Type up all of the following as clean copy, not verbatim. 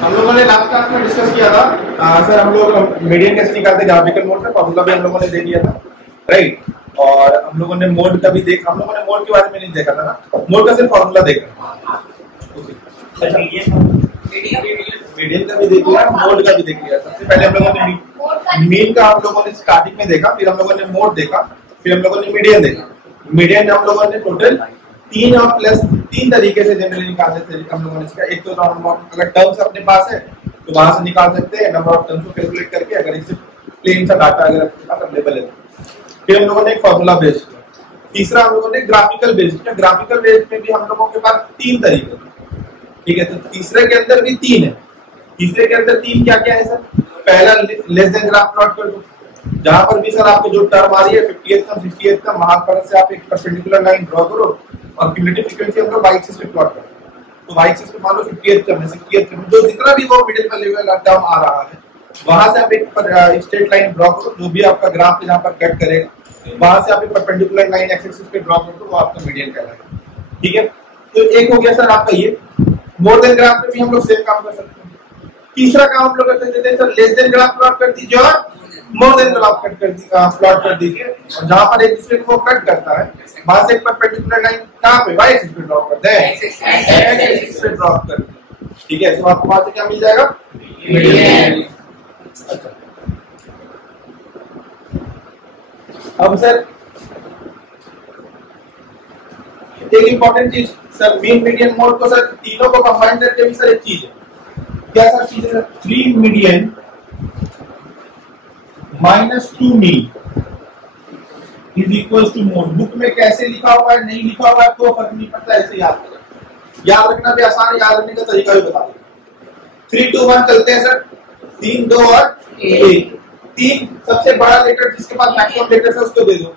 हम लोगों ने लास्ट क्लास में डिस्कस किया था सर, हम लोग मीडियन कैसे निकालते ग्राफिकल मोड में, फॉर्मूला भी हम लोगों ने दे दिया था, राइट। और हम लोगों ने मोड का भी हम लोगों ने मोड के बारे में नहीं देखा था ना, मोड का सिर्फ फॉर्मूला देखा। अच्छा, मीडियन का भी देख लिया, मोड का भी देख लिया। सबसे पहले हम लोगों ने मीन का हम लोगों ने स्टार्टिंग में देखा, फिर हम लोगों ने मोड देखा, फिर हम लोगों ने मीडियन देखा। मीडियन हम लोगों ने टोटल 3 और प्लस 3 तरीके से जनरली निकालने थे हम लोगों ने इसका। एक तो अगर टर्म्स अपने पास है तो वहां से निकाल सकते हैं, नंबर ऑफ टर्म्स को कैलकुलेट करके, अगर इससे प्लेन सा डाटा अगर आपके पास अवेलेबल है। फिर हम लोगों ने एक फॉर्मूला बेस्ड किया। तीसरा हम लोगों ने ग्राफिकल बेस्ड किया। ग्राफिकल बेस्ड में भी हम लोगों के पास 3 तरीके थे, ठीक है। तो तीसरे के अंदर भी 3 है। तीसरे के अंदर 3 क्या क्या है सर? पहला लेस देन ग्राफ प्लॉट कर दो, जहां पर भी सर आपको जो टर्म आ रही है 50th टर्म 60th टर्म, वहां पर से आप एक परपेंडिकुलर लाइन ड्रॉ करो और क्यूमुलेटिव फ्रीक्वेंसी हम लोग y एक्सिस पे प्लॉट करो। तो y एक्सिस पे मान लो 50th टर्म है, 60th टर्म, जो जितना भी वो मिडिल का लेवल टर्म आ रहा है, वहां से आप एक स्ट्रेट लाइन ड्रॉ करो, जो भी आपका ग्राफ जहां पर कट करेगा वहां से आप एक परपेंडिकुलर लाइन x एक्सिस पे ड्रॉ कर दो, वो आपका मीडियन कहलाएगा, ठीक है। तो एक हो गया सर आपका ये। मोर देन ग्राफ में भी हम लोग सेम काम कर सकते हैं। तीसरा काम हम लोग कर सकते हैं sir, less than graph plot कर दीजिए और मोर देन ग्राफ कट कर दी प्लॉट कर दीजिए, और जहां पर एक दूसरे को कट करता है वहां से एक परपेंडिकुलर लाइन कहां पे y एक्सिस पे ड्रॉ कर दें, x एक्सिस पे ड्रॉ कर दें, ठीक है। तो आपको वहां से क्या मिल जाएगा? मीडियन। अच्छा, अब सर एक इंपॉर्टेंट चीज सर, मीन मीडियन मोड को सर तीनों को कंबाइन करके भी सर एक चीज है। क्या सर चीज है? 3 median minus 2 mean is equal to mode. Book में कैसे लिखा हुआ है नहीं लिखा हुआ है तो फर्क नहीं पड़ता, ऐसे याद करें। याद रखना भी आसान है, याद रखने का तरीका भी बता दें। 3 2 1 चलते हैं सर, 3 2 और 1। 3 सबसे बड़ा लेटर जिसके पास मैक्सिमम लेटर्स है उसको दे दो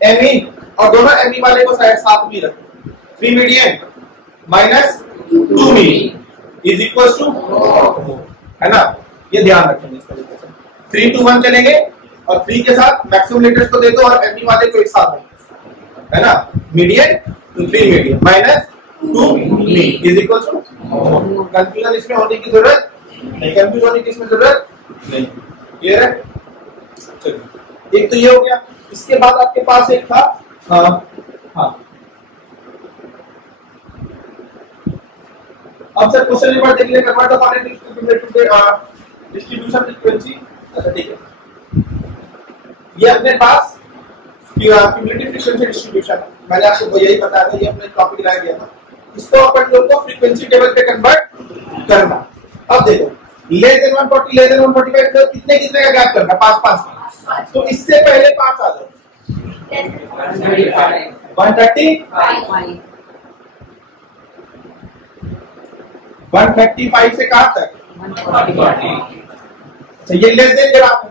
एमी, और दोनों एमी वाले को साथ में रखो। 3 median minus 2 mean is equal to, है ना, ये ध्यान रखेंगे इस तरीके से। 3 2 1 चलेंगे और 3 के साथ मैक्सिमम लेटर्स को दे दो और एमी वाले को एक साथ, है ना। मीडियन तो 3 median minus 2 mean is equal to. Confusion इसमें होने की जरूरत नहीं, कंफ्यूज होने की इसमें जरूरत नहीं, क्लियर है। चलिए, एक तो ये हो गया। इसके बाद आपके पास एक था हाँ, अब सर क्वेश्चन नंबर देख लेंगे, what the following distribution frequency. अच्छा ठीक है, ये अपने पास क्यूमुलेटिव फ्रीक्वेंसी डिस्ट्रीब्यूशन है, मैंने आपको यही बताया था, ये अपने टॉपिक रह गया था। इसको अपन लोग को फ्रीक्वेंसी टेबल पे कन्वर्ट करना। अब देखो, लेस देन 140 लेस देन 145 तो कितने कितने का गैप करना? 5 5। तो इससे पहले 5 आ जाओ, 135 से कहां तक? 140। अच्छा, ये लेस देन ग्राफ,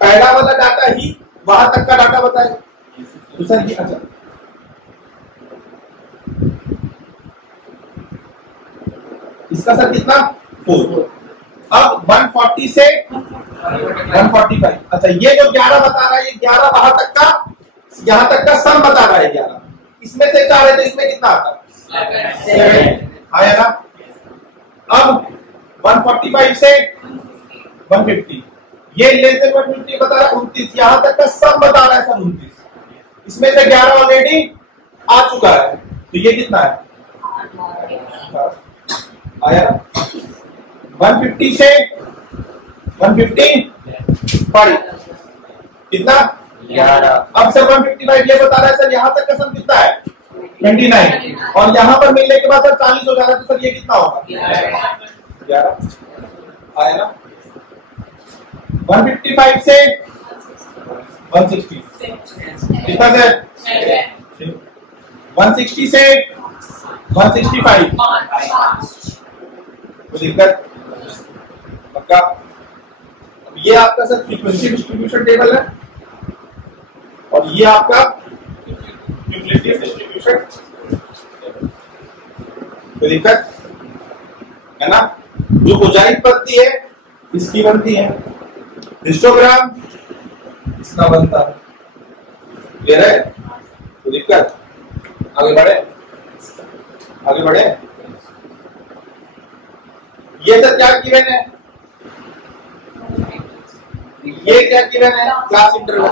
पहला वाला डाटा ही वहां तक का डाटा बताएगा। तो सर ये अच्छा, इसका सर कितना? 4। अब 140 से 145। अच्छा, ये जो 11 बता रहा है, ये 11 वहां तक का, यहां तक का सम बता रहा है 11। इसमें से 4 है तो इसमें कितना आता? 7 आएगा। अब 145 से 150, ये लेस देन 150 बता रहा है 29, यहां तक का सम बता रहा है सर 29। इसमें से 11 ऑलरेडी आ चुका है, तो ये कितना है? आया। 150 से 155 कितना? 11। अब सर 155 ये बता रहा है सर यहां तक का सम कितना है? 29, और यहां पर मिलने के बाद सर 40 हो जा रहा है, तो सर ये कितना होगा? 11 आया ना। 155 से 160 कितना सर? 160 से 165 तो दिक्कत पक्का। ये आपका सर फ्रीक्वेंसी डिस्ट्रीब्यूशन टेबल है और ये आपका क्यूमुलेटिव डिस्ट्रीब्यूशन, कोई दिक्कत है ना। जो कोजाइक बनती है इसकी बनती है, हिस्टोग्राम इसका बनता है, क्लियर है, कोई दिक्कत। आगे बढ़े, आगे बढ़े। ये सर क्या गिवन है, ये क्या गिवन है, क्लास इंटरवल,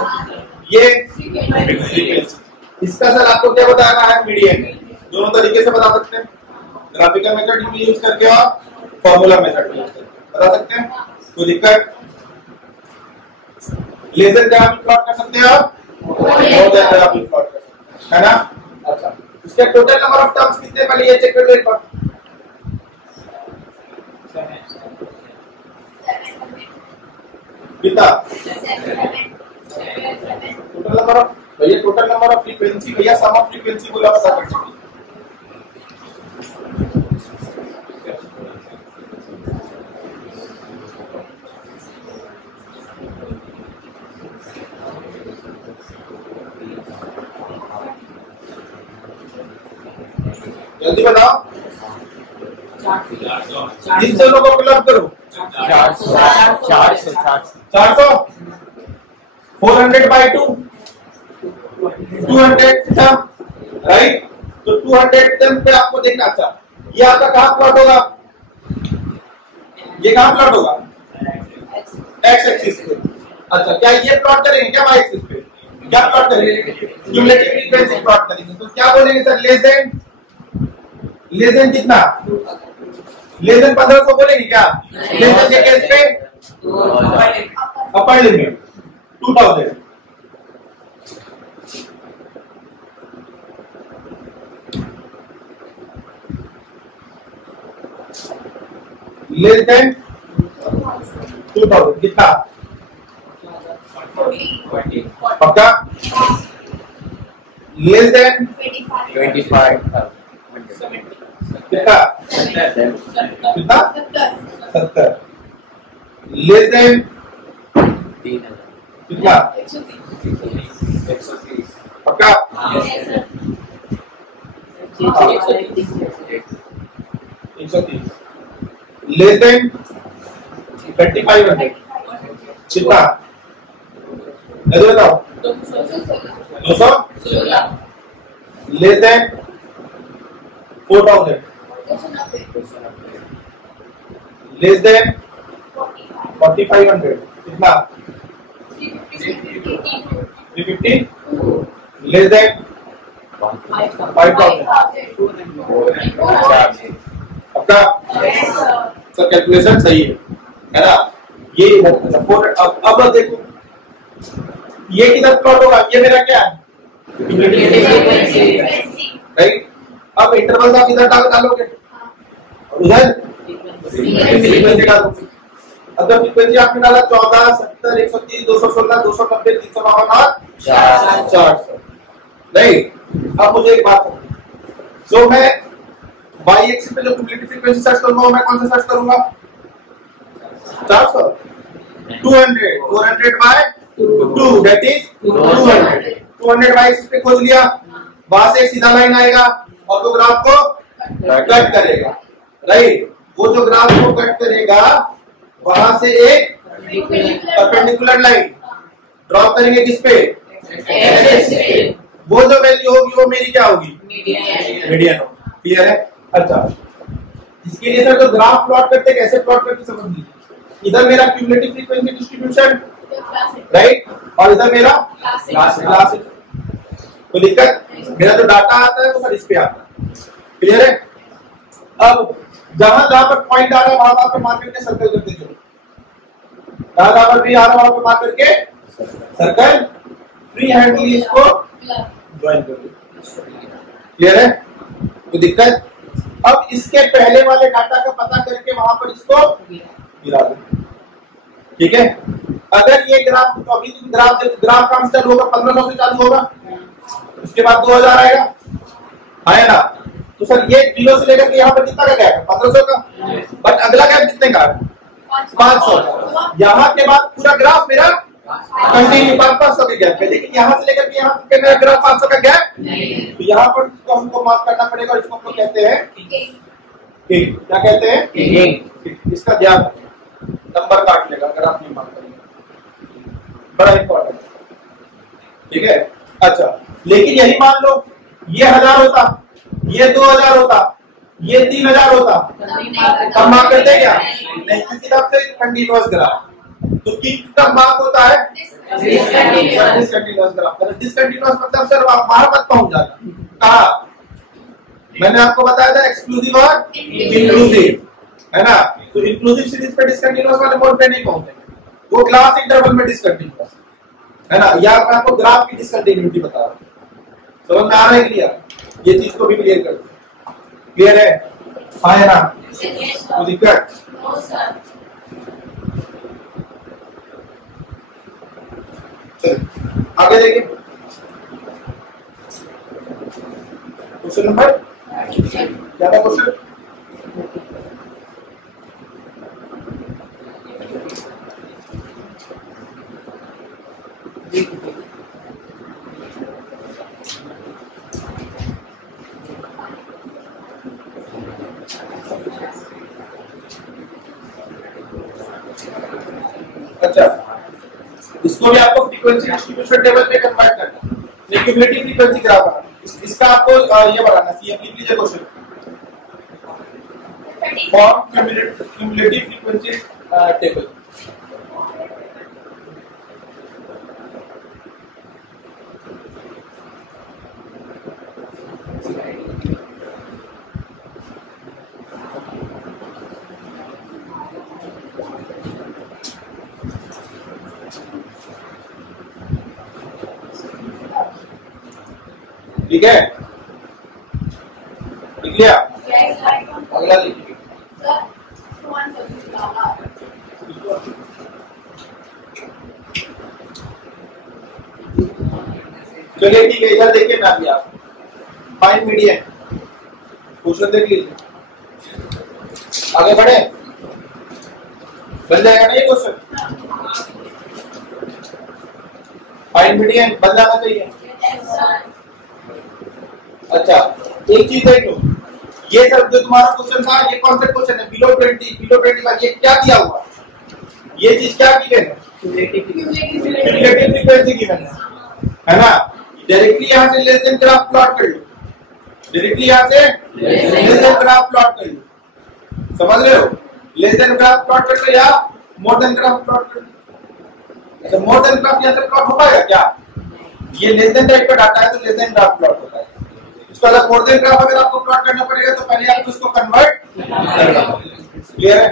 ये फ्रीक्वेंसी। इसका सर आपको क्या बताना है, मीडियन। दोनों तरीके से बता सकते हैं, ग्राफिकल मेथड यूज करके और फॉर्मूला मेथड यूज करके बता सकते हैं, कोई दिक्कत। लेजर ग्राफ प्लॉट कर सकते हैं आप, मोर देन ग्राफ प्लॉट कर सकते हैं, है ना। अच्छा, इसके टोटल नंबर ऑफ टर्म्स कितने, पहले ये चेक कर लो एक बार। कितना टोटल नंबर ऑफ, भैया टोटल नंबर ऑफ फ्रीक्वेंसी, भैया सम ऑफ फ्रीक्वेंसी बोला पता कर सकते। जल्दी बताओ, इन दोनों को क्लब करो। 400 400 by 2 200 था, राइट। तो 200 पे आपको देखना। अच्छा, ये आपका कहाँ प्लॉट होगा, ये कहाँ प्लॉट होगा, एक्स एक्सिस पे। अच्छा, क्या ये प्लॉट करेंगे क्या वाई एक्सिस पे, क्या प्लॉट करेंगे, क्यूमुलेटिव फ्रीक्वेंसी प्लॉट करेंगे। तो क्या बोलेंगे सर, लेस देन कितना, लेस देन 1500 बोलेंगे क्या, लेस देन के केस पे अपर लिमिट 2000, लेस देन 2000 कितना, पक्का, लेस देन 25 कितना, कितना 70, लेस देन कितना, 130 पक्का, 130, लेस देन 2500 कितना, बताओ 216, लेस देन 4000, लेस देन 4500 कितना, 350, लेस देन 5000 आपका सर कैलकुलेशन सही है ना। ये अब देखो ये किधर प्लॉट होगा, ये मेरा क्या है, राइट। अब इंटरवल आप इधर डालोगे, उधर फ्रीक्वेंसी डालोगे। अगर फ्रीक्वेंसी आपने डाला 14, 70, 130, 216, 290, 352 और 400, राइट। अब मुझे एक बात, जो मैं वाई एक्सिस पे जो क्यूमुलेटिव फ्रीक्वेंसी सर्च करूंगा, मैं कौन सा सर्च करूंगा, 400, 200, 400 by 2 that is 200, 200 by axis पे खोज लिया, वहां से एक सीधा लाइन आएगा और वो ग्राफ को कट करेगा, राइट। वो जो ग्राफ को कट करेगा वहां से एक परपेंडिकुलर लाइन ड्रॉ करेंगे, किस पे, वो जो वैल्यू होगी वो मेरी क्या होगी, मीडियन होगी, क्लियर है। अच्छा, इसके लिए सर तो ग्राफ प्लॉट करते कैसे प्लॉट करते समझ लीजिए। इधर मेरा क्यूमुलेटिव फ्रीक्वेंसी डिस्ट्रीब्यूशन, राइट, और इधर मेरा क्लासिक। तो दिक्कत, मेरा जो डाटा आता है वो सर इस पे आता है, क्लियर है। अब जहां जहां पर पॉइंट आ रहा है वहां पे मार्क करके सर्कल करते चलो, जहां जहां पर भी आ रहा है वहां पे मार्क करके सर्कल, फ्री हैंडली इसको ज्वाइन कर दो, क्लियर है। कोई दिक्कत। अब इसके पहले वाले डाटा का पता करके वहां पर इसको गिरा दो, ठीक है। अगर ये ग्राफ, तो अभी ग्राफ कहां से चालू होगा, 1500 से चालू होगा, उसके बाद 2000 आएगा, है ना। तो सर ये 0 से लेकर के यहाँ पर कितना का गैप है, 1500 का, बट अगला गैप कितने का है, 500। यहाँ के बाद पूरा ग्राफ मेरा कंटिन्यू 500 के गैप है, लेकिन यहाँ से लेकर के यहाँ तक मेरा ग्राफ 500 का गैप, तो यहाँ पर इसको हमको मार्क करना पड़ेगा, इसको हम लोग कहते हैं किंग। क्या कहते हैं, किंग। इसका ध्यान नंबर काट लेगा अगर आप नहीं मार्क करेंगे, बड़ा इंपॉर्टेंट, ठीक है। अच्छा, लेकिन यही मान लो ये 1000 होता, ये 2000 होता, ये 3000 होता, कम मार्क करते क्या नहीं, किसी तरफ से कंटिन्यूअस ग्राफ। तो किंग का मार्क होता है डिसकंटिन्यूअस ग्राफ। डिसकंटिन्यूअस मतलब सर आप बाहर मत पहुंच जाना। कहा मैंने आपको बताया था एक्सक्लूसिव और इंक्लूसिव, है ना। तो इंक्लूसिव सीरीज पे डिसकंटिन्यूअस वाले मोड पे नहीं पहुंचेंगे, वो क्लास इंटरवल में डिसकंटिन्यूअस, है ना। या मैं आपको ग्राफ की डिसकंटिन्यूटी बता रहा हूं, समझ में आ रहा है क्लियर? ये चीज को भी क्लियर कर दो। क्लियर है? हाँ है ना, कोई दिक्कत? आगे देखिए क्वेश्चन नंबर क्या था क्वेश्चन? अच्छा, इसको भी आपको फ्रीक्वेंसी डिस्ट्रीब्यूशन टेबल में कन्वर्ट करना है, क्यूमुलेटिव फ्रीक्वेंसी ग्राफ बनाना। इसका आपको ये बनाना सीएफ लिख लीजिए question, form cumulative frequency table. ठीक है, लिख लिया? अगला लिखिए। चलिए ठीक है, इधर देखिए ना भी आप फाइंड मीडियन क्वेश्चन देख लीजिए, आगे बढ़े, बन जाएगा ना ये क्वेश्चन? फाइंड मीडियन बन जाना चाहिए। अच्छा, एक चीज देख लो, ये सब जो तुम्हारा क्वेश्चन था, ये कौन सा क्वेश्चन है? बिलो 20, बिलो 25, ये क्या दिया हुआ? ये चीज क्या गिवन है? क्यूमुलेटिव फ्रीक्वेंसी गिवन है ना। डायरेक्टली यहां से लेस देन ग्राफ प्लॉट कर लो, डायरेक्टली यहां से लेस देन ग्राफ प्लॉट कर लो, समझ रहे हो? लेस देन ग्राफ प्लॉट कर लो या मोर देन ग्राफ प्लॉट कर लो। अच्छा, मोर देन ग्राफ यहां से प्लॉट हो पाएगा क्या? ये लेस देन टाइप का डाटा है तो लेस देन ग्राफ प्लॉट होता है। इसको अगर मोर देन ग्राफ अगर आपको प्लॉट करना पड़ेगा तो पहले आपको इसको कन्वर्ट करना पड़ेगा। क्लियर है?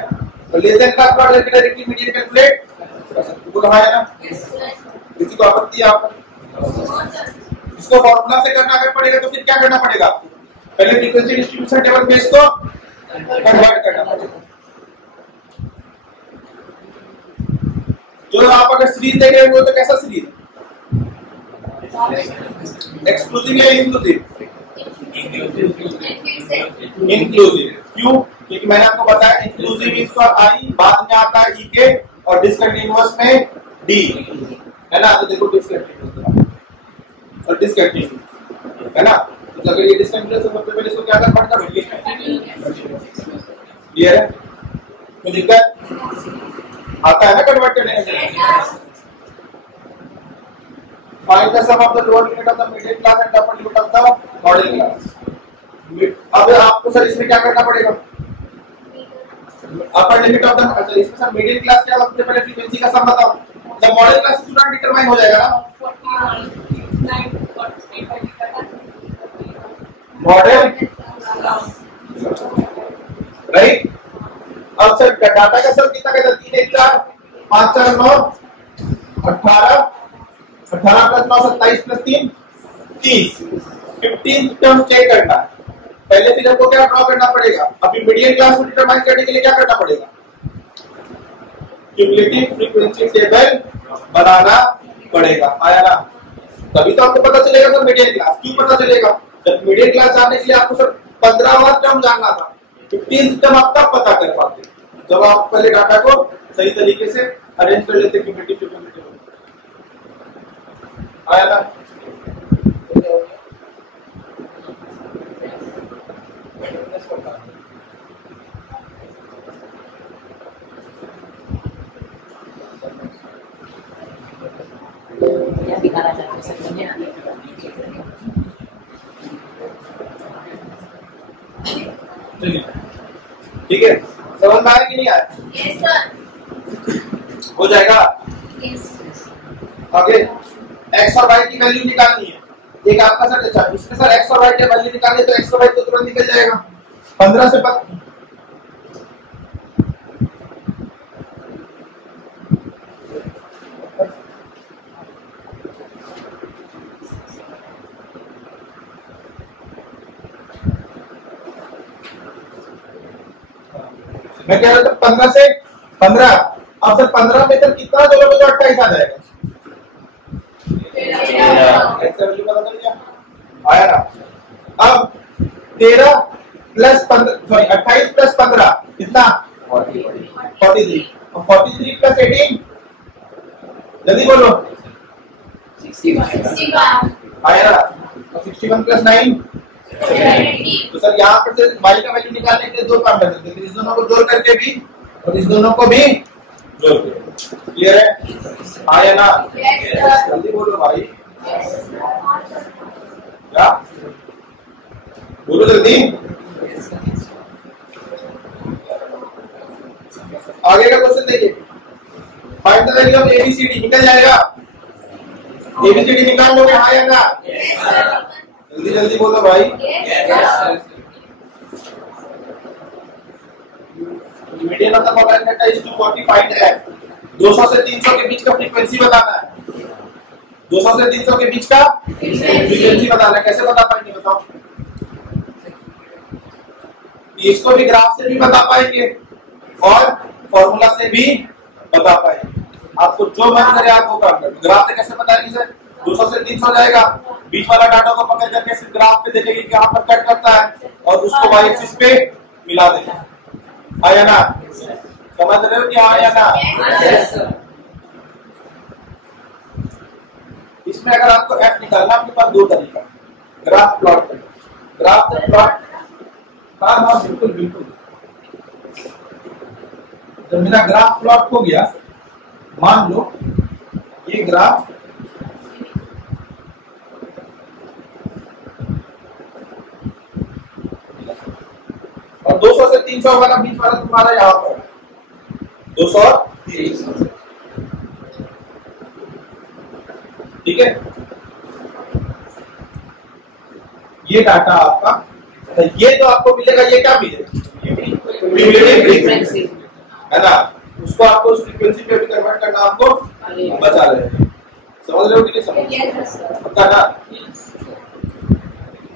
तो लेस देन ग्राफ प्लॉट करके डायरेक्टली मीडियन कैलकुलेट कर सकते हो, है ना। किसी को आपत्ति है आपको? इसको फॉर्मूला से करना अगर पड़ेगा तो फिर क्या करना पड़ेगा आपको? पहले फ्रीक्वेंसी डिस्ट्रीब्यूशन टेबल में इसको कन्वर्ट करना पड़ेगा। जो आप अगर सीरीज देख रहे हो तो कैसा सीरीज? एक्सक्लूसिव या इंक्लूसिव? इंक्लूसिव। क्यों? क्योंकि मैंने आपको बताया इंक्लूसिव इज फॉर आई, बाद में आता है ई के, और डिसकंटिन्यूअस में डी, है ना। तो देखो डिसकंटिन्यूअस और डिसकंटिन्यूअस, है ना। तो अगर ये डिसकंटिन्यूअस है सबसे पहले इसको क्या करना पड़ता है? क्लियर है? कोई दिक्कत आता है ना कन्वर्ट करने में? Find the sum of the lower limit of the middle class and upper limit of the middle class। अब आपको सर इसमें क्या करना पड़ेगा? अपर लिमिट ऑफ द, अच्छा इसमें सर मिडिल क्लास क्या, सबसे पहले फ्रीक्वेंसी का सम बताओ। जब मॉडल क्लास स्टूडेंट डिटरमाइन हो जाएगा ना, मॉडल राइट। अब सर डाटा का सर कितना कहता है? 3 1 4 5 4 9 18 18 प्लस 9 27 प्लस 3 30, 15 टर्म चेक करना है। पहले फिगर को क्या ड्रॉ करना पड़ेगा? अभी मीडियन क्लास को डिटरमाइन करने के लिए क्या करना पड़ेगा? क्यूमुलेटिव फ्रीक्वेंसी टेबल बनाना पड़ेगा, आया ना। तभी तो आपको पता चलेगा सर मीडियन क्लास। क्यों पता चलेगा? जब मीडियन क्लास जानने के लिए आपको सर 15वां टर्म जानना था, 15 टर्म आप तब पता कर पाते जब आप पहले डाटा को सही तरीके से अरेंज कर लेते क्यूमुलेटिव फ्रीक्वेंसी टेबल, आया ना। चलिए ठीक है, समझ में आया कि नहीं आया? Yes sir. हो जाएगा। यस। आगे एक्स और वाई की वैल्यू निकालनी है। एक आपका सर अच्छा इसमें सर एक्स और वाई की वैल्यू निकालनी तो एक्स और वाई तो तुरंत निकल जाएगा 15 से मैं कह रहा था 15 से 15। अब सर 15 में सर कितना जोड़ोगे तो 28 आ जाएगा। आया ना? अब 13 प्लस 15 सॉरी 28 प्लस 15 कितना 43 और 43 प्लस 18 जल्दी बोलो 61 आया ना? और 61 प्लस 9 तो सर यहाँ पर से y का वैल्यू निकालने के लिए दो काम कर सकते हैं, इस दोनों को जोड़ करके भी और इस दोनों को भी जोड़ के। क्लियर है? आया ना? जल्दी बोलो भाई क्या बोलो जल्दी। आगे का क्वेश्चन देखिए, find the value of ABCD निकल जाएगा। एबीसीडी निकाल लोगे हाँ या ना? जल्दी जल्दी बोलो भाई। Median of the mobile data is 245 है। 200 से 300 के बीच का फ्रीक्वेंसी बताना है। 200 से 300 के बीच का फ्रीक्वेंसी बताना है। कैसे बता पाएंगे बताओ? इसको भी ग्राफ से भी बता पाएंगे और फॉर्मूला से भी बता पाएंगे। आपको जो मन करे आप वो काम करें। ग्राफ से कैसे बताएंगे सर? 200 से 300 जाएगा, बीच वाला डाटा को पकड़ करके सिर्फ ग्राफ पे देखेंगे कि कहां पर कट करता है और उसको वाई एक्सिस पे मिला देंगे। आया ना? समझ रहे हो कि आया ना? इसमें अगर आपको एफ निकालना, आपके पास दो तरीका, ग्राफ प्लॉट करना। ग्राफ प्लॉट हाँ हाँ बिल्कुल बिल्कुल। जब मेरा ग्राफ प्लॉट हो गया, मान लो ये ग्राफ और 200 से 300 वाला बीच वाला तुम्हारा यहाँ पर 200 300 ठीक है। ये डाटा आपका तो ये तो आपको मिलेगा, ये क्या मिलेगा फ्रीक्वेंसी है ना? उसको आपको उस फ्रीक्वेंसी पे भी कन्वर्ट करना आपको बचा रहे हैं। समझ रहे हो कि नहीं समझ पता ना?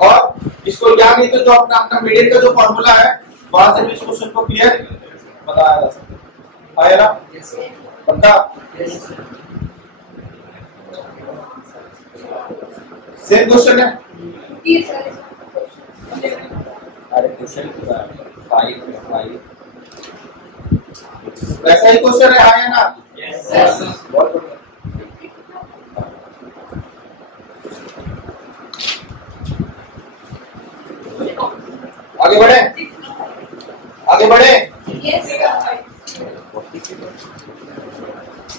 और इसको या नहीं तो जो अपना अपना मीडियन का जो फॉर्मूला है वहां से भी इस क्वेश्चन को क्लियर बताया जा सकता है। आया ना? पक्का? सेम क्वेश्चन है। अरे क्वेश्चन 5 वैसा ही क्वेश्चन है। आया ना? यस बहुत बढ़िया। आगे बढ़े आगे बढ़े।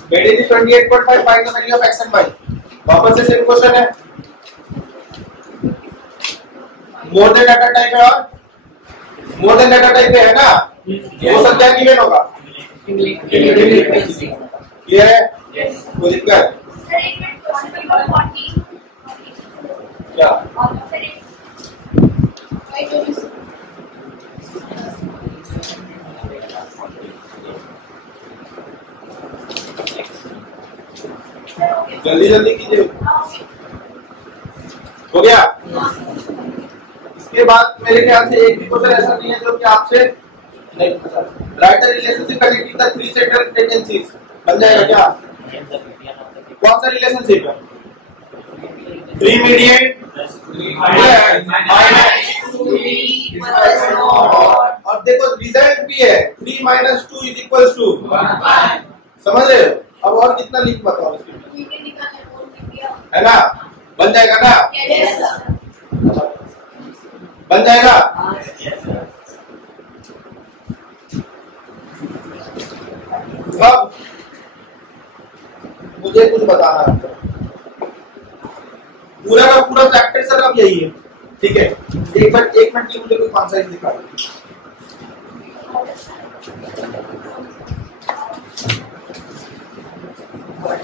बेडी 28.5 find the value of x and y. वापस से सेम क्वेश्चन है। मोर देन डाटा टाइप है और मोर देन डाटा टाइप है ना? हो सकता है गिवन होगा। क्लियर है? कोई दिक्कत? क्या जल्दी जल्दी कीजिए। हो गया? इसके बाद मेरे ख्याल से एक भी क्वेश्चन ऐसा नहीं है जो कि आपसे नहीं पूछा। Right the relationship connecting the three central tendencies बन जाएगा क्या? कौन सा रिलेशनशिप है? 3 मीडिएट और देखो रिजल्ट भी है 3 - 2 = 2। समझ रहे हो? अब और कितना लिख बताओ इसके है ना? बन जाएगा ना? बन जाएगा। अब मुझे कुछ बताना है। पूरा का पूरा चैप्टर सर अब यही है। ठीक है, एक मिनट की मुझे कोई कॉन्सेप्ट दिखा दो।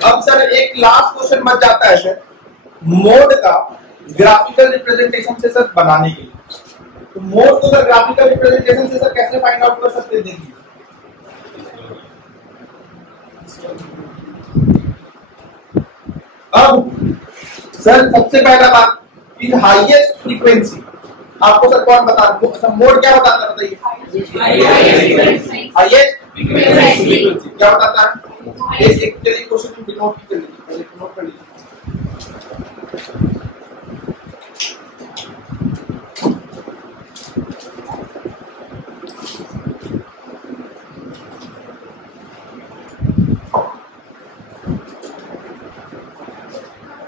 अब सर एक लास्ट क्वेश्चन बच जाता है सर, मोड का ग्राफिकल रिप्रेजेंटेशन से सर बनाने के लिए। तो मोड को सर ग्राफिकल रिप्रेजेंटेशन से सर कैसे फाइंड आउट कर सकते हैं, देखिए। अब सर सबसे पहला बात कि हाईएस्ट फ्रीक्वेंसी आपको सर कौन बता रहा, मोड क्या बताता है बताइए? हाईएस्ट फ्रीक्वेंसी क्या बताता है? एक चलिए क्वेश्चन डिनोट कर लीजिए, नोट कर लीजिए।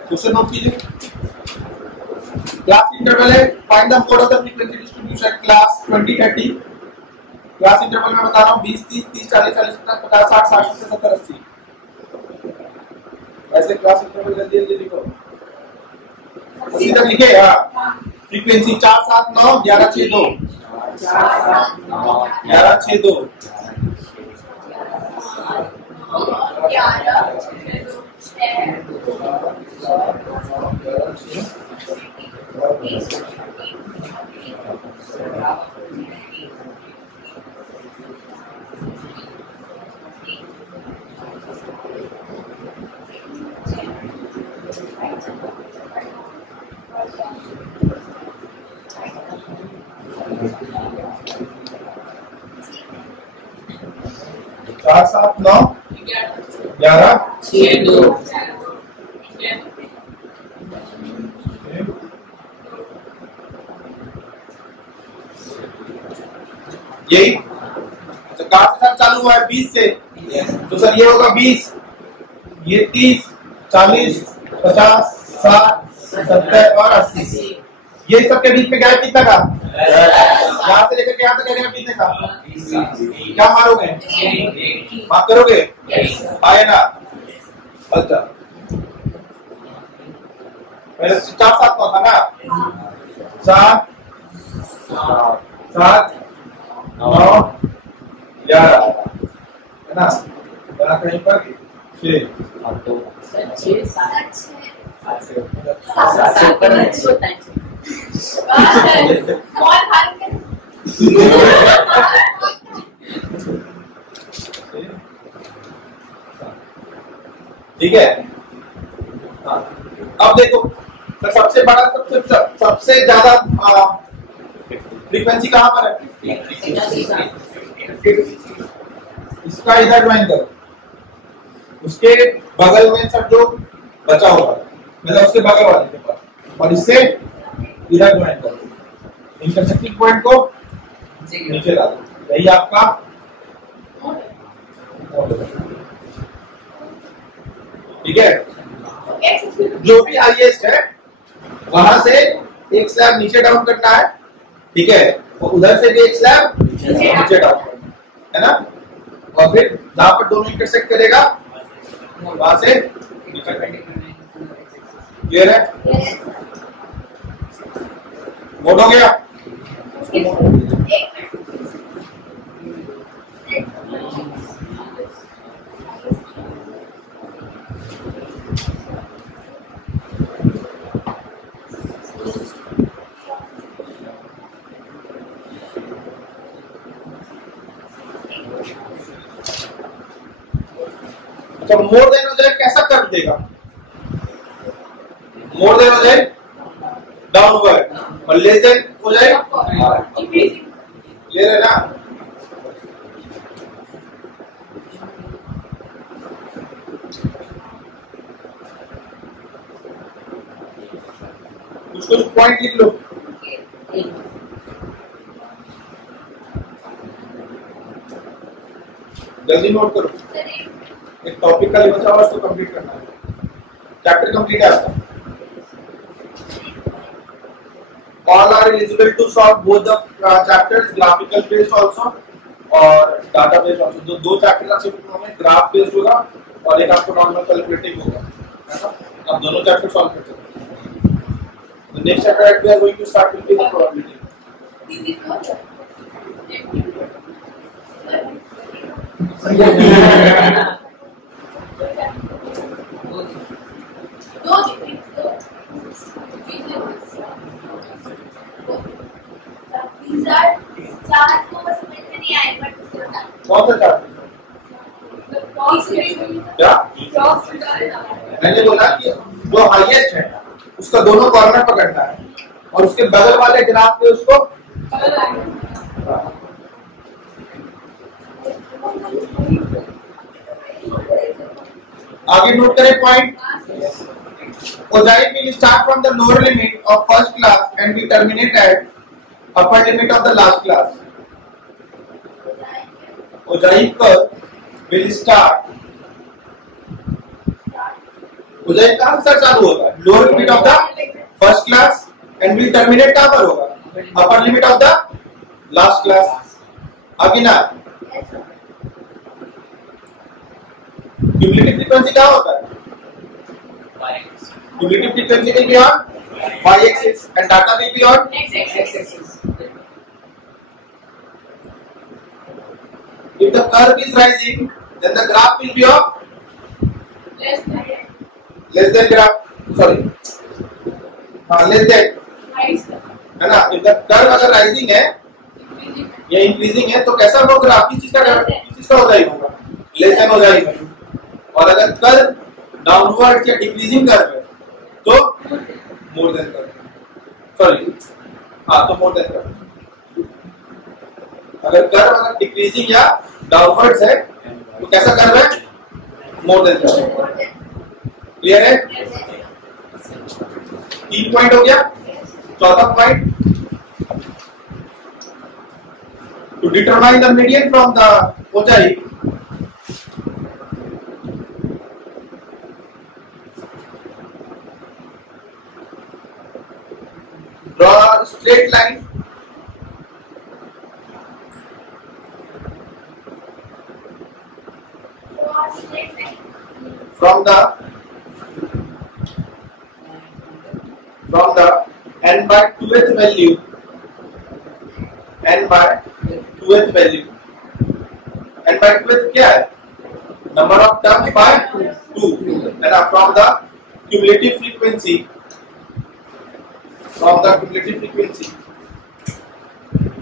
क्वेश्चन नोट कीजिए। क्लास इंटरवल है, find the mode of the frequency distribution class 2030। Class interval में बता रहा हूं 20 30 30 40 40 50 60 60 70 80। ऐसे क्लास इंटरवल जल्दी जल्दी लिखो, उसी तक लिखे। हां, फ्रीक्वेंसी 4 7 9 11 6 2 11 6 2 4 7 9 11 6 2 यही। अच्छा, कहां से सर चालू हुआ है? 20 से। तो सर ये होगा 20, ये 30 40 50 60 70 और 80। ये सबके बीच में गैप कितना का? यहाँ से लेकर के यहाँ तक गैप कितने का? क्या मारोगे? माफ करोगे? आए ना। अच्छा, पहले 4 7 था ना, 7 7 9 11 है ना, यहाँ कहीं पर 6 ठीक है। अब देखो तो सबसे बड़ा सबसे ज्यादा फ्रीक्वेंसी कहां पर है? इसका इधर ज्वाइन करो, उसके बगल में सब जो बचा होगा मतलब उसके बगल वाले के पास, और इससे इधर ज्वाइन करो, इंटरसेक्टिंग पॉइंट को नीचे ला दो। यही आपका ठीक है। जो भी हाईएस्ट है वहां से एक स्लैब नीचे डाउन करना है, ठीक है, और उधर से भी एक स्लैब नीचे डाउन करना है ना, और फिर जहां पर दोनों इंटरसेक्ट करेगा वहां से क्लियर है? मोड हो गया। अच्छा, मोर देन हो जाए कैसा कर देगा? मोर देन हो जाए डाउनवर्ड, और लेस देन हो जाए क्लियर है ना? कुछ पॉइंट लिख लो। जल्दी नोट करो, एक टॉपिक का बचा हुआ उसको कंप्लीट करना है। चैप्टर कंप्लीट है आपका। All are eligible to solve both the chapters, graphical based also और डाटा बेस्ड also। दो चैप्टर अच्छे में ग्राफ बेस्ड होगा और एक आपको नॉर्मल कैलकुलेटिव होगा, है ना? आप दोनों चैप्टर सॉल्व कर सकते हैं। The next chapter that we are going to start will be the probability. चार को बस समझ में नहीं आए बट कौन सा चार्ट? क्या? मैंने बोला कि जो हाईएस्ट है उसका दोनों कॉर्नर पकड़ना है और उसके बगल वाले ग्राफ पे उसको आगे नोट करें point. Ogive will start from the lower limit of first class and will terminate at upper limit of the last class. Ogive curve will start. Ogive कहाँ से चालू होगा? Lower limit of the first class and will terminate कहाँ पर होगा? Upper limit of the last class. आगे ना cumulative frequency कहाँ होता है? Cumulative frequency will be on y-axis and data will be on x-axis. If the curve is rising, then the graph will be of less than graph. Sorry, less than. है ना? If the curve अगर rising है या increasing है तो कैसा होगा graph? किस चीज का हो जाएगा? Less than हो जाएगा. और अगर कर्व डाउनवर्ड या डिक्रीजिंग कर्व है तो मोर देन कर्व, सॉरी तो मोर देन कर्व। अगर कर्व अगर डिक्रीजिंग या डाउनवर्ड्स है तो कैसा कर्व है? More than curve. क्लियर है? 3 पॉइंट हो गया। चौथा point, to determine the median from the Ogive, draw a straight line from the n by 2th value, n by 2th value, n by 2th क्या है? Number of terms by 2, and from the cumulative frequency,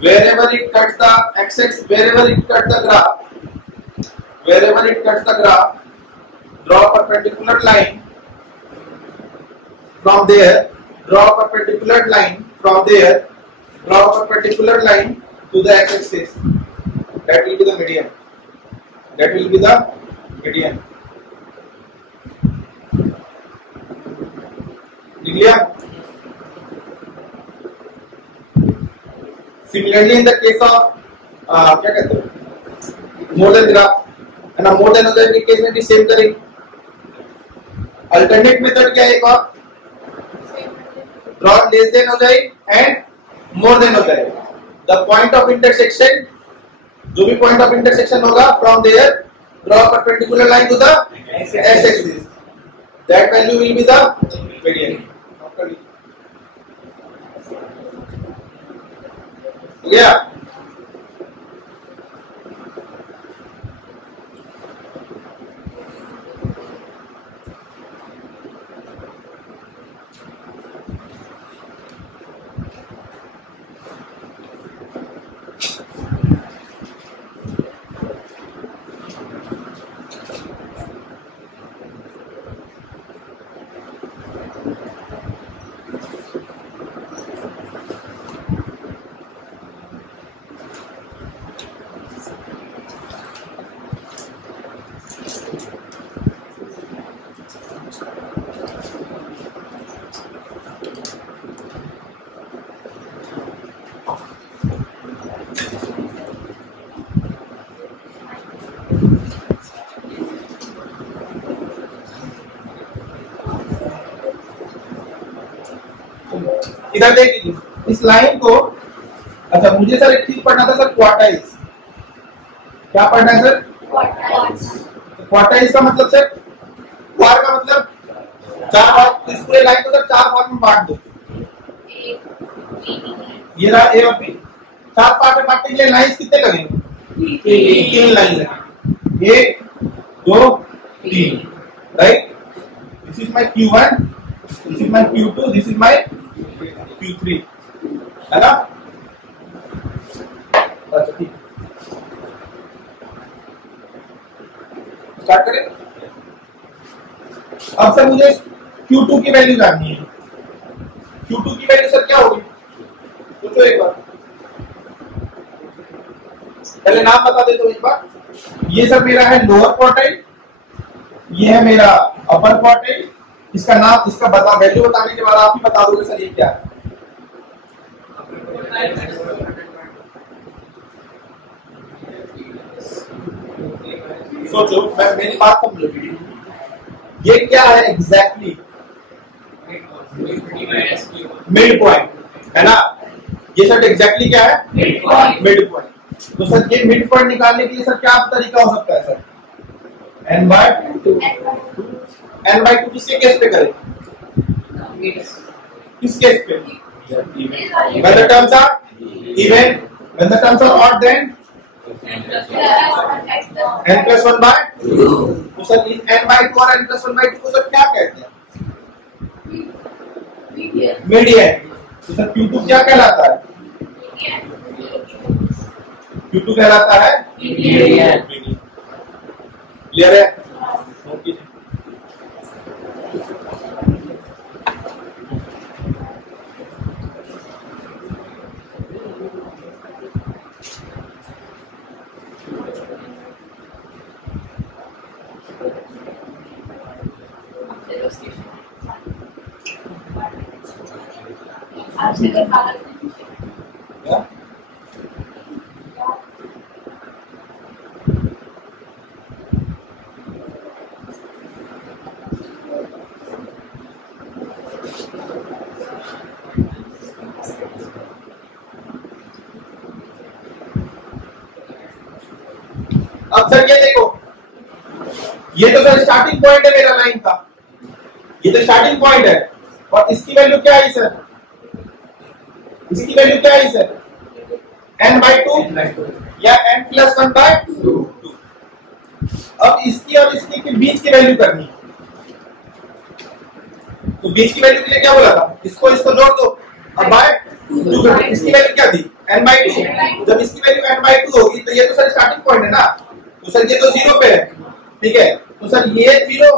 wherever it cuts the x-axis, wherever it cuts the graph, draw a perpendicular line from there, draw a perpendicular line to the x-axis. That will be the median. Clear? Similarly, in the case of क्या कहते हैं more than graph, है ना? मोर than Ogive के case में भी same करेंगे। Alternate method क्या है? एक और draw less than Ogive and more than Ogive। The point of intersection, जो भी पॉइंट ऑफ इंटरसेक्शन होगा, from there draw perpendicular line to the X axis. That value will be the median. Yeah. इधर देख लीजिए इस line को। अच्छा, मुझे सर एक चीज पढ़ना था सर, क्वार्टाइल्स। क्या पढ़ना है सर? क्वार्टाइल्स का मतलब सर, क्वार का मतलब 4 भाग। इस पूरे लाइन को सर 4 भाग में बांट दो। ये रहा ए और बी, 4 पार्ट में बांटने के लिए लाइंस कितने लगेंगे? 3 लाइन लगेंगे, 1 2 3, right? This is my Q1, this is my Q2, this is my Q3, है ना? अच्छा ठीक, स्टार्ट करें। अब सर मुझे Q2 की वैल्यू जाननी है। Q2 की वैल्यू सर क्या होगी? सोचो एक बार, पहले नाम बता दे दो एक बार। ये सर मेरा है लोअर क्वार्टाइल, ये है मेरा अपर क्वार्टाइल। इसका नाम, इसका बता वैल्यू बताने के बाद आप ही बता दोगे सर ये क्या है। सोचो, मैं मेरी बात समझो, ये क्या है एग्जैक्टली? मिड पॉइंट, है ना? ये सर एग्जैक्टली क्या है? Mid point. तो सर ये मिड पॉइंट निकालने के लिए सर क्या तरीका हो सकता है सर? n/2। n/2 किसके केस पे करें? किस केस पे? when the terms are even, when the terms are odd then n+1/2। तो सर n/2 और n+1/2 को सर क्या कहते हैं? मीडियन। तो सर Q2 क्या कहलाता है? Q2 कहलाता है मीडियन। क्लियर है? अब सर ये देखो, ये तो सर स्टार्टिंग पॉइंट है मेरा लाइन का, ये तो स्टार्टिंग पॉइंट है। और इसकी वैल्यू क्या है सर? इसकी वैल्यू क्या है सर? n/2 या n+1/2। अब इसकी और इसकी के बीच की वैल्यू करनी है। तो बीच की वैल्यू के लिए क्या बोला था? इसको इसको जोड़ दो, अब बाय 2 करके इसकी वैल्यू क्या थी? n/2। जब इसकी वैल्यू n/2 होगी तो ये तो सर स्टार्टिंग पॉइंट है ना, तो सर ये तो 0 पे है, ठीक है? तो सर ये 0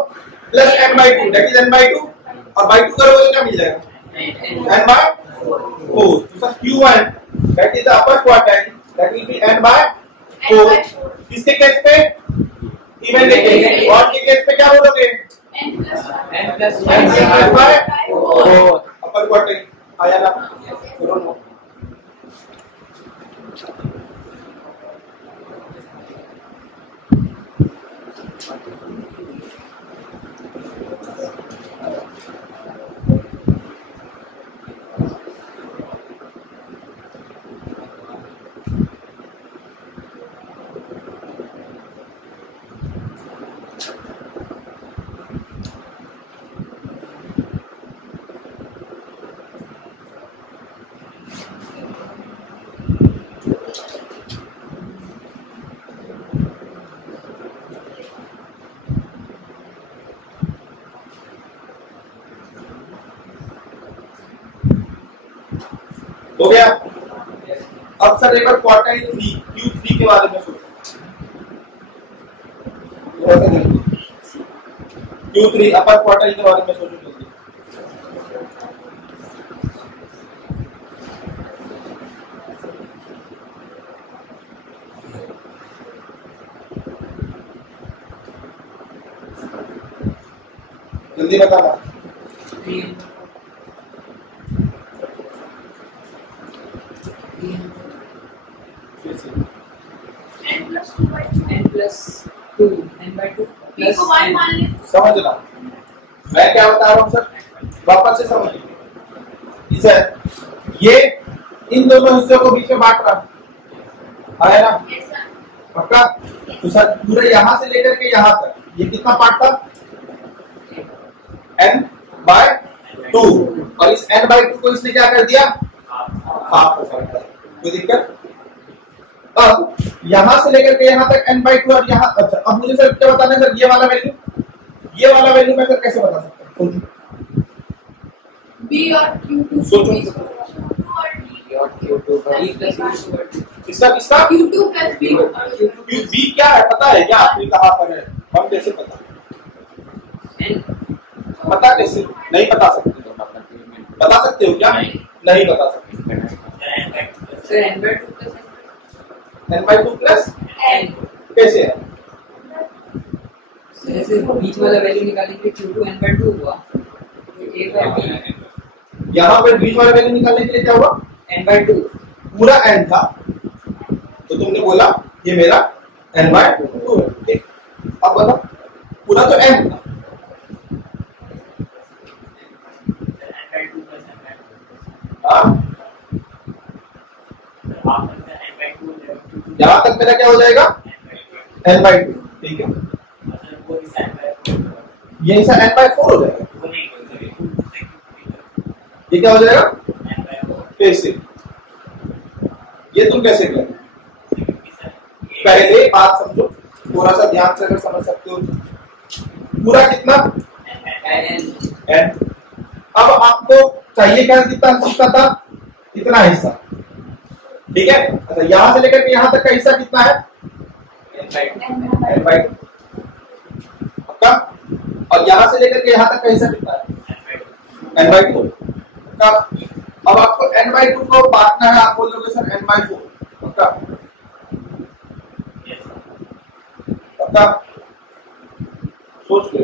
plus n/2 that is n/2, और by 2 करोगे तो क्या मिल जाएगा? n/4। तो sir Q1 that is the upper quartile, that will be n/4। किसके केस पे? इवन के। और के केस पे क्या बोलोगे? n+1/4 अपर क्वार्टाइल आया ना? हो गया? अब सर एक बार क्वार्टाइल 3 Q3 के बारे में सोचो। Q3 अपर क्वार्टाइल के बारे में सोचो जल्दी। जल्दी बताना। समझना मैं क्या बता रहा हूँ सर, वापस से समझिए सर। ये इन दोनों हिस्सों को बीच में बांट रहा है ना? पक्का? तो सर पूरे यहां से लेकर के यहां तक ये कितना पार्ट था? n/2। और इस n/2 को इसने क्या कर दिया, हाफ कर दिया। कोई दिक्कत? अब यहां से लेकर के यहां तक n/2 और यहां, अच्छा अब मुझे सर क्या बताना है सर, ये वाला वैल्यू मैं सर कैसे बता सकता हूँ? B और Q2 सोचो। इसका Q2 प्लस B V क्या है पता है क्या? आपने कहा पर है, हम कैसे पता कैसे? नहीं बता सकते। बता सकते हो क्या? नहीं बता सकते। n/2 प्लस कैसे है? जैसे बीच वाला वैल्यू निकालेंगे Q2 n/2 हुआ, यहाँ पे बीच वाला वैल्यू निकालने के लिए क्या हुआ? n/2 पूरा n था तो तुमने बोला ये मेरा n/2 है, ठीक। अब बताओ पूरा तो n था, यहाँ तक मेरा क्या हो जाएगा? n/2, ठीक है। ये ऐसा n/4 हो जाएगा। ये क्या हो जाएगा? कैसे? ये तुम कैसे करोगे? पहले बात समझो, थोड़ा सा ध्यान से अगर समझ सकते हो। पूरा कितना? n। अब आपको चाहिए क्या? कितना हिस्सा था? इतना हिस्सा, ठीक है। अच्छा यहां से लेकर के यहां तक का हिस्सा कितना है? n/2 पक्का। और यहां से लेकर के यहां तक का हिस्सा कितना है? n/2 पक्का। अब आपको n/2 को बांटना है, आप बोलोगे सर n/4 पक्का पक्का। सोच लो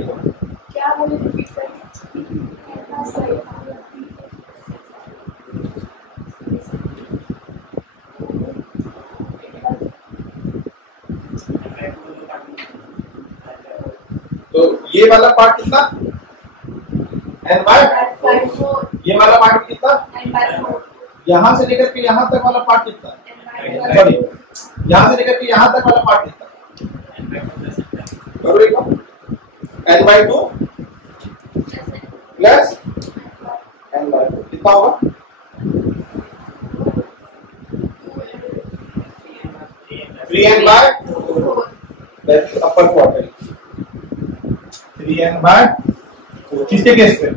क्या बोले रिपीट करें। तो ये वाला पार्ट कितना? n/4। ये वाला पार्ट कितना? n/4। यहां से लेकर के यहां तक वाला पार्ट कितना? सॉरी यहां से लेकर के यहां तक वाला पार्ट कितना? करो एक n/2 प्लस n/2 कितना होगा? 3n/4 that is upper quarter. 3n/4 किसके केस पे?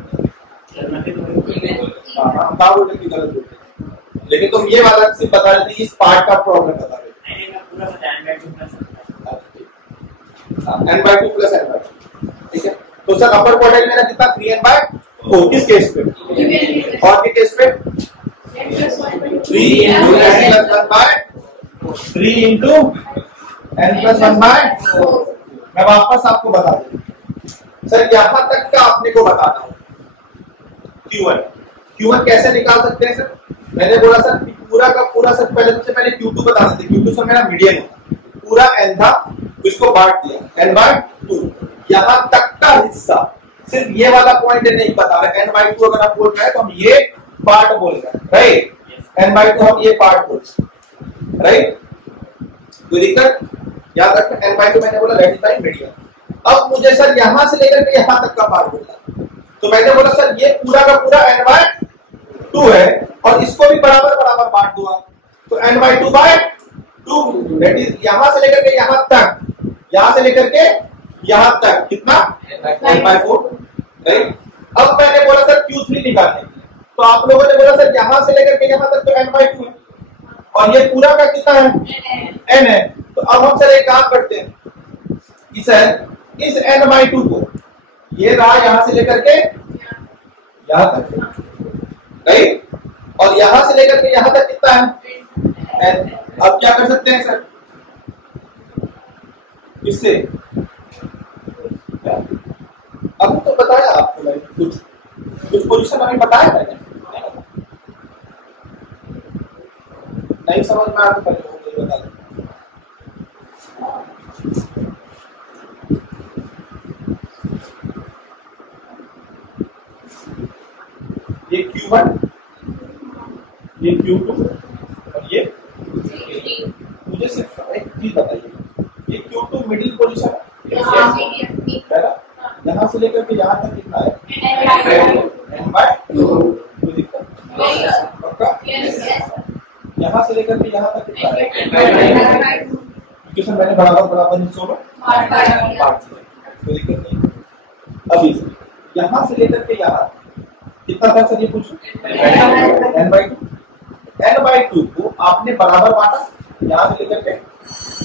हाँ बोलने की गलत बोलते, लेकिन तुम ये वाला सिर्फ बता रहे थे, इस पार्ट का प्रॉब्लम बता रहे n/2 प्लस n/2, ठीक है। तो सर अपर क्वार्टाइल मेरा कितना? 3n/4 किस केस पे? और के केस पे? 3 into n plus 1/4। मैं वापस आपको बता दूं सर, यहां तक का आपने को बताना है Q1 कैसे निकाल सकते हैं सर? मैंने बोला सर पूरा का पूरा सर सबसे पहले Q2 बता देते। Q2 सर मेरा मीडियन है, पूरा n था इसको बांट दिया n/2। यहां तक का हिस्सा सिर्फ ये वाला पॉइंट नहीं बता रहे। n/2 अगर आप बोल रहे हैं तो हम ये पार्ट बोल रहे हैं, राइट। n/2 हम ये पार्ट बोल रहे हैं, राइट। कोई दिक्कत? याद रखना n/2 मैंने बोला दैट इज माय मीडियन। अब मुझे सर यहां से लेकर के यहां तक का पार्ट बोलना, तो मैंने बोला सर ये पूरा का पूरा n/2 है और इसको भी बराबर बराबर बांट दूंगा, तो n/2/2 दैट इज यहां से लेकर के यहां तक, यहां से लेकर के यहां तक कितना? n/4, right. अब मैंने बोला सर Q3 निकालने के लिए, तो आप लोगों ने बोला सर यहां से लेकर के यहां तक तो n/2 है और ये पूरा का कितना है? n है। तो अब हम सर एक काम करते हैं, इस n/2 को ये रहा यहां से लेकर के यहां तक, राइट। और यहां से लेकर के यहां तक कितना है? n। अब क्या कर सकते हैं सर इससे? अभी तो बताया आपको मैंने, कुछ पोजीशन अभी बताया मैंने, नहीं समझ में आया तो पहले वो बता दें। ये Q1, ये Q2 और ये मुझे सिर्फ एक चीज बताइए, ये Q2 मिडिल पोजीशन है, यहां से लेकर के यहां तक कितना है? n/2। इक्वेशन मैंने बराबर बराबर हिस्सों में बांट दिया, कोई दिक्कत नहीं। अभी यहाँ से लेकर के यहाँ कितना था सर ये पूछो, n/2। n/2 को आपने बराबर बांटा, यहाँ से लेकर के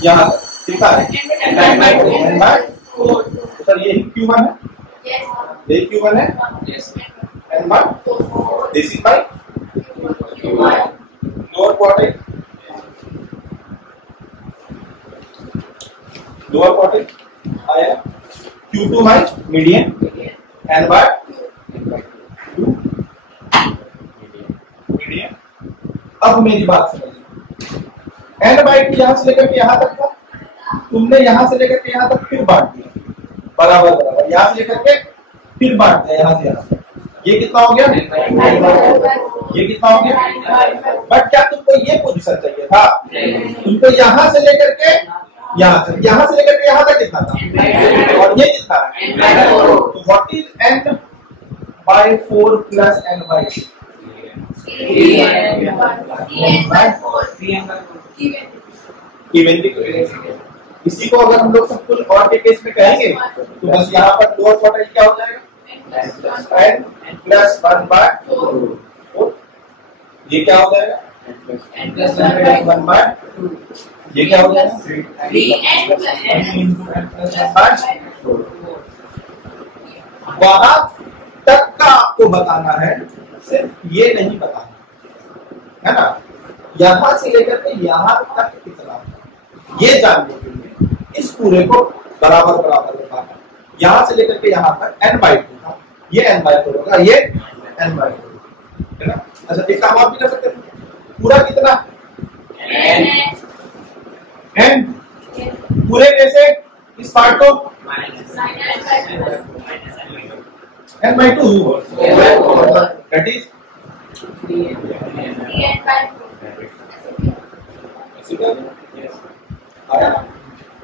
यहाँ तक कितना है, n/4। सर ये q1 है, ये q1 है, n/4 this is by lower quartile, lower quartile आया, q2 bye median, n/2 median. अब मेरी बात समझिए, n/2 यहां से लेकर के यहां तक था, तुमने यहां से लेकर के यहां तक फिर बांट दिया बराबर बराबर, यहां से लेकर के फिर बांट दिया यहां से यहां तक, ये कितना हो गया, ये कितना हो गया। बट क्या तुमको ये पोजीशन चाहिए था, तुमको यहां से लेकर के यहां तक, यहां से लेकर के यहां तक कितना था, और ये कितना है, तो what is n/4 plus n/2, even. इसी को अगर हम लोग सब कुछ और के केस में कहेंगे तो बस यहाँ पर लोअर क्वार्टाइल क्या हो जाएगा, n प्लस 1/4, ये क्या हो जाएगा, n+1/1/2, ये क्या हो जाएगा, 3n+1/4। वहां तक का आपको बताना है, सिर्फ ये नहीं बताना है ना, यहां से लेकर के यहां तक कितना, ये जानने के लिए इस पूरे को बराबर बराबर बताना। यहां से लेकर के यहां तक n/2 था, ये n/4 होगा, ये n/4 है ना। अच्छा एक काम आप भी कर सकते हैं, पूरा कितना n पूरे में से इस पार्ट को n/2 दैट इज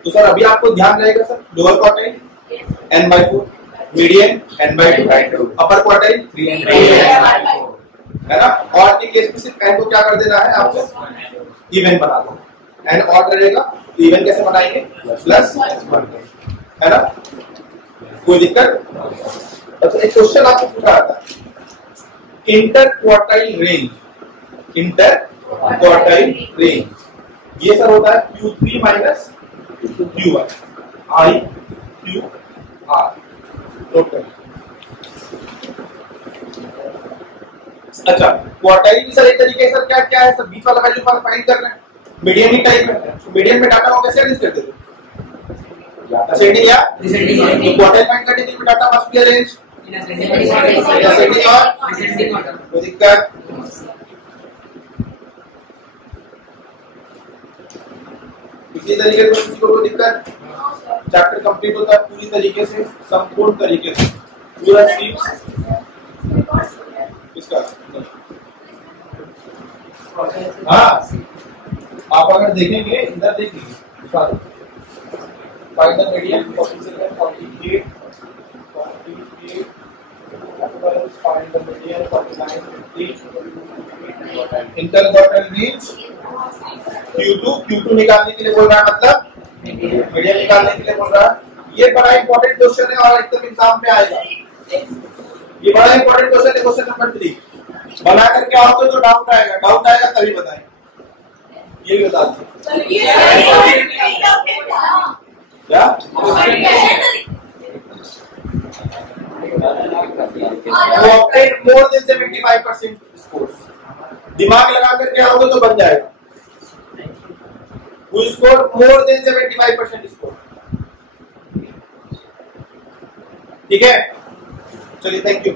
तो सर अभी आपको ध्यान रहेगा sir, lower quartile n/4, median n/2, अपर क्वार्टाइल 3n/4 है ना। और के केस में सिर्फ n को क्या कर देना है आपको, इवन बना दो, n ऑड रहेगा तो इवन कैसे बनाएंगे, प्लस है ना, कोई दिक्कत। अच्छा एक क्वेश्चन आपको पूछा था, inter quartile range, inter quartile range ये सर होता है Q3 minus Q1 IQR total. अच्छा क्वार्टाइल भी सर एक तरीके सर क्या क्या है सर, बीच वाला वैल्यू फाइंड कर रहे हैं, मीडियन ही टाइप है, मीडियन में डाटा को कैसे एडजस्ट करते हो, असेंडिंग या क्वार्टाइल फाइंड करने के लिए data must be arrange ascending और कोई दिक्कत। इसी तरीके से किसी को कोई दिक्कत, चैप्टर कंप्लीट होता है पूरी तरीके से, संपूर्ण तरीके से, पूरा सीक्स इसका। हाँ आप अगर देखेंगे इधर देखिए, find the median 47 48 find the median 49 50 inter quartile range Q2 निकालने के लिए बोल रहा है, मतलब मीडियन निकालने के लिए बोल रहा है। ये बड़ा इंपॉर्टेंट क्वेश्चन है और एकदम एग्जाम में आएगा, ये बड़ा इंपॉर्टेंट क्वेश्चन है, क्वेश्चन नंबर 3 बना करके आओगे तो डाउट आएगा तभी बताएं, ये भी बता दो क्या मोर देन 75% स्कोर, दिमाग लगा करके आओगे तो बन जाएगा, who scored more than 75% score. ठीक है चलिए, थैंक यू।